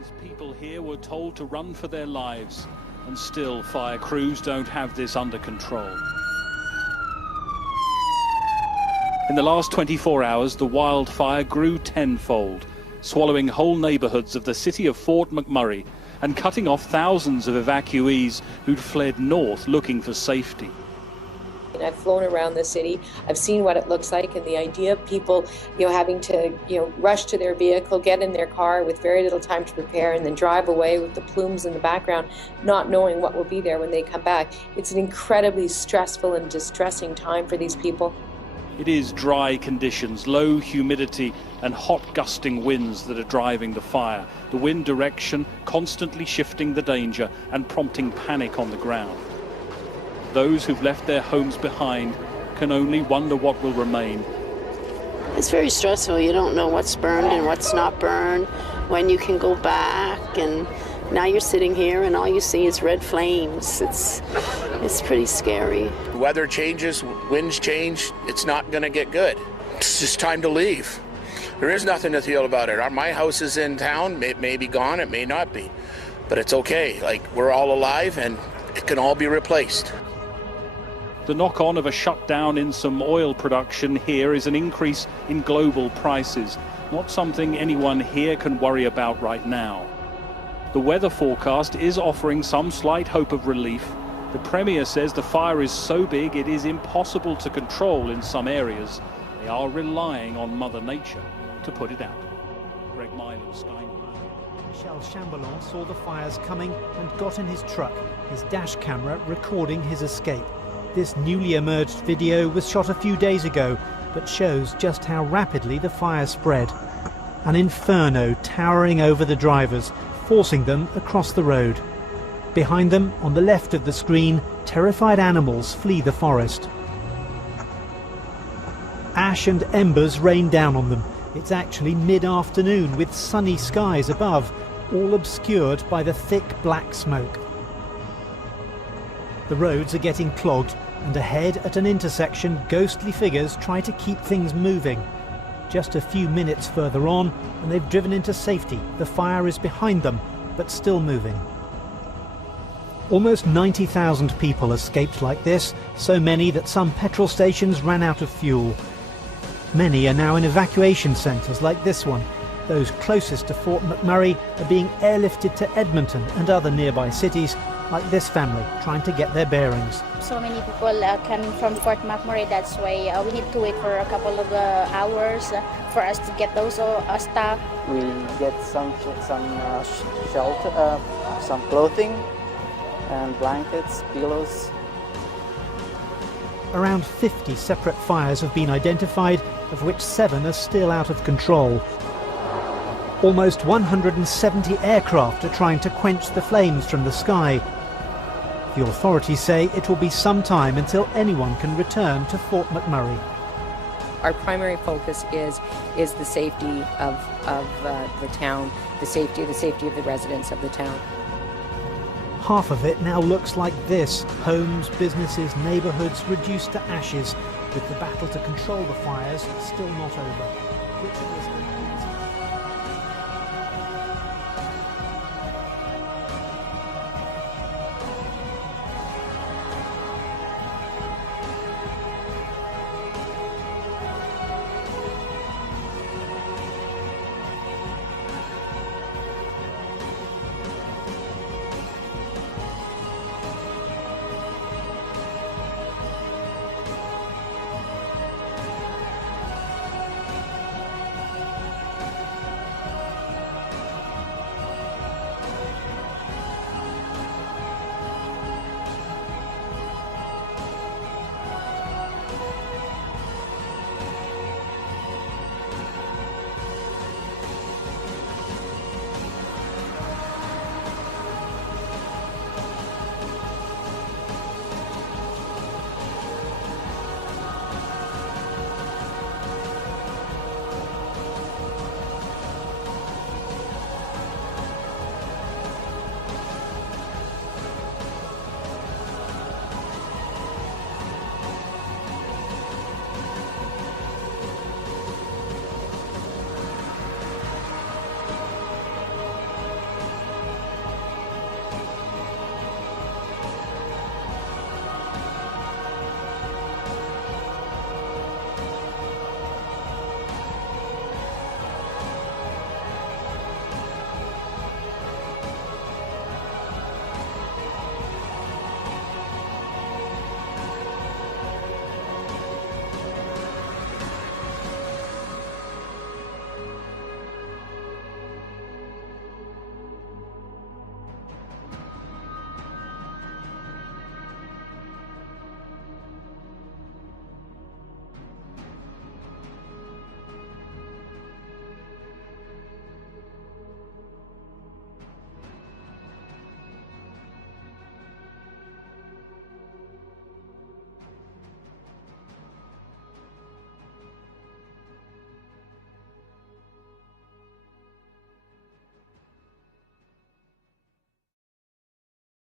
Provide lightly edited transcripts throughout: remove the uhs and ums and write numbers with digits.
These people here were told to run for their lives, and still fire crews don't have this under control. In the last 24 hours, the wildfire grew tenfold, swallowing whole neighborhoods of the city of Fort McMurray and cutting off thousands of evacuees who'd fled north looking for safety. I've flown around the city. I've seen what it looks like, and the idea of people, having to, rush to their vehicle, get in their car with very little time to prepare, and then drive away with the plumes in the background, not knowing what will be there when they come back. It's an incredibly stressful and distressing time for these people. It is dry conditions, low humidity and hot gusting winds that are driving the fire. The wind direction constantly shifting the danger and prompting panic on the ground. Those who've left their homes behind can only wonder what will remain. It's very stressful. You don't know what's burned and what's not burned, when you can go back, and now you're sitting here and all you see is red flames. It's pretty scary. Weather changes, winds change, it's not going to get good. It's just time to leave. There is nothing to feel about it. My house is in town, it may be gone, it may not be, but it's okay. We're all alive and it can all be replaced. The knock-on of a shutdown in some oil production here is an increase in global prices, not something anyone here can worry about right now. The weather forecast is offering some slight hope of relief. The Premier says the fire is so big it is impossible to control in some areas. They are relying on Mother Nature to put it out. Greg Milan, Sky News. Michel Chamberlain saw the fires coming and got in his truck, his dash camera recording his escape. This newly emerged video was shot a few days ago, but shows just how rapidly the fire spread. An inferno towering over the drivers, forcing them across the road. Behind them, on the left of the screen, terrified animals flee the forest. Ash and embers rain down on them. It's actually mid-afternoon with sunny skies above, all obscured by the thick black smoke. The roads are getting clogged, and ahead at an intersection, ghostly figures try to keep things moving. Just a few minutes further on, and they've driven into safety. The fire is behind them, but still moving. Almost 90,000 people escaped like this, so many that some petrol stations ran out of fuel. Many are now in evacuation centres like this one. Those closest to Fort McMurray are being airlifted to Edmonton and other nearby cities, like this family trying to get their bearings. So many people coming from Fort McMurray, that's why we need to wait for a couple of hours for us to get those stuff. We get some shelter, some clothing, and blankets, pillows. Around 50 separate fires have been identified, of which 7 are still out of control. Almost 170 aircraft are trying to quench the flames from the sky. The authorities say it will be some time until anyone can return to Fort McMurray. Our primary focus is the safety of the town, the safety of the residents of the town. Half of it now looks like this: homes, businesses, neighbourhoods reduced to ashes, with the battle to control the fires still not over.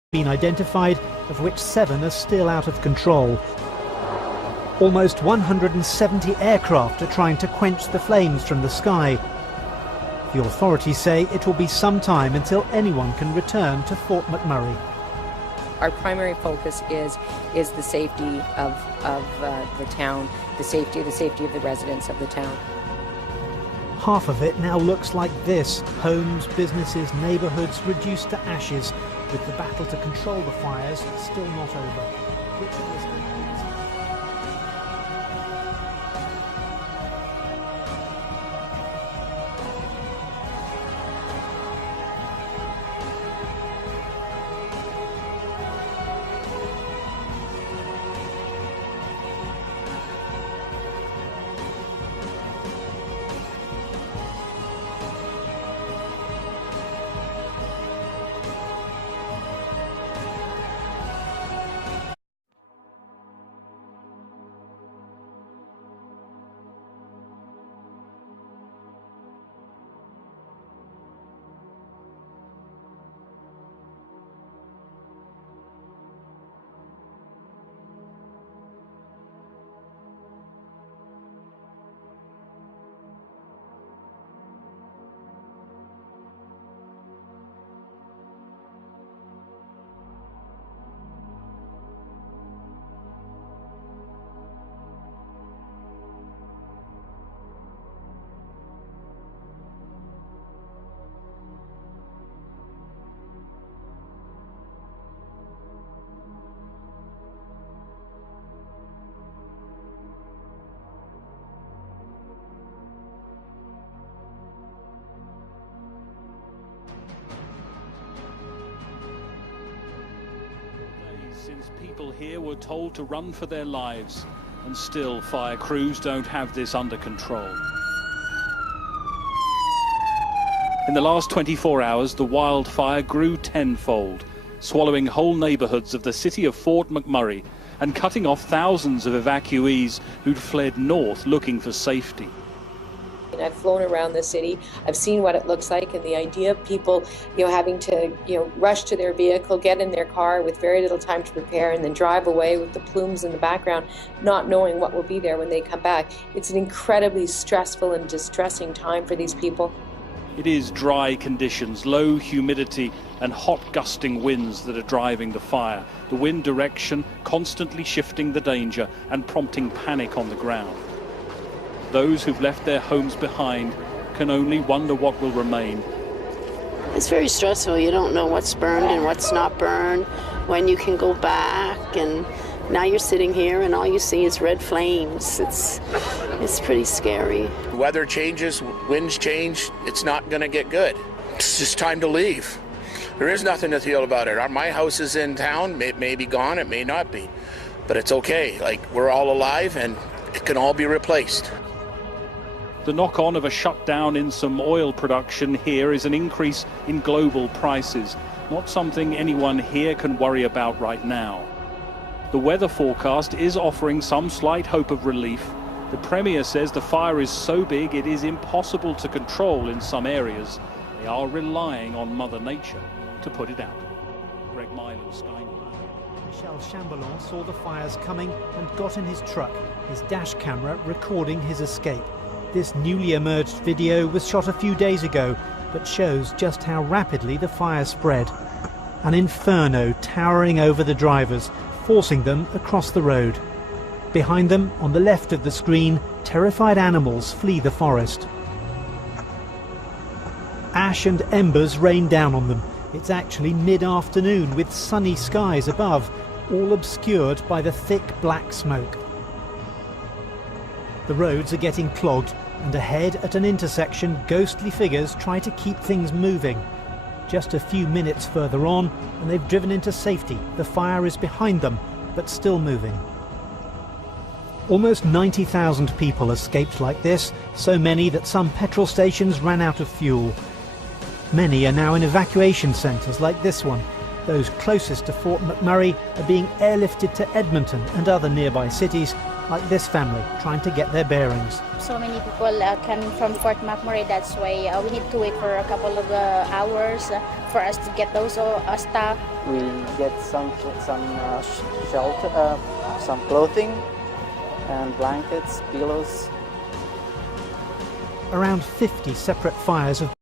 been identified, of which 7 are still out of control. Almost 170 aircraft are trying to quench the flames from the sky. The authorities say it will be some time until anyone can return to Fort McMurray. Our primary focus is the safety of the town, the safety of the residents of the town. Half of it now looks like this: homes, businesses, neighbourhoods reduced to ashes, with the battle to control the fires still not over. Since people here were told to run for their lives, and still fire crews don't have this under control. In the last 24 hours, the wildfire grew tenfold, swallowing whole neighbourhoods of the city of Fort McMurray and cutting off thousands of evacuees who'd fled north looking for safety. I've flown around the city. I've seen what it looks like, and the idea of people, having to, rush to their vehicle, get in their car with very little time to prepare, and then drive away with the plumes in the background, not knowing what will be there when they come back. It's an incredibly stressful and distressing time for these people. It is dry conditions, low humidity and hot gusting winds that are driving the fire. The wind direction constantly shifting the danger and prompting panic on the ground. Those who've left their homes behind can only wonder what will remain. It's very stressful. You don't know what's burned and what's not burned, when you can go back, and now you're sitting here and all you see is red flames. It's pretty scary. Weather changes, winds change, it's not going to get good. It's just time to leave. There is nothing to feel about it. My house is in town. It may be gone, it may not be, but it's okay. Like, we're all alive and it can all be replaced. The knock-on of a shutdown in some oil production here is an increase in global prices, not something anyone here can worry about right now. The weather forecast is offering some slight hope of relief. The Premier says the fire is so big it is impossible to control in some areas. They are relying on Mother Nature to put it out. Greg Milo, Sky News. Michel Chamberlain saw the fires coming and got in his truck, his dash camera recording his escape. This newly emerged video was shot a few days ago, but shows just how rapidly the fire spread. An inferno towering over the drivers, forcing them across the road. Behind them, on the left of the screen, terrified animals flee the forest. Ash and embers rain down on them. It's actually mid-afternoon with sunny skies above, all obscured by the thick black smoke. The roads are getting clogged, and ahead at an intersection, ghostly figures try to keep things moving. Just a few minutes further on, and they've driven into safety. The fire is behind them, but still moving. Almost 90,000 people escaped like this, so many that some petrol stations ran out of fuel. Many are now in evacuation centres like this one. Those closest to Fort McMurray are being airlifted to Edmonton and other nearby cities, like this family trying to get their bearings. So many people coming from Fort McMurray, that's why we need to wait for a couple of hours for us to get those stuff. We get some shelter, some clothing and blankets, pillows. Around 50 separate fires have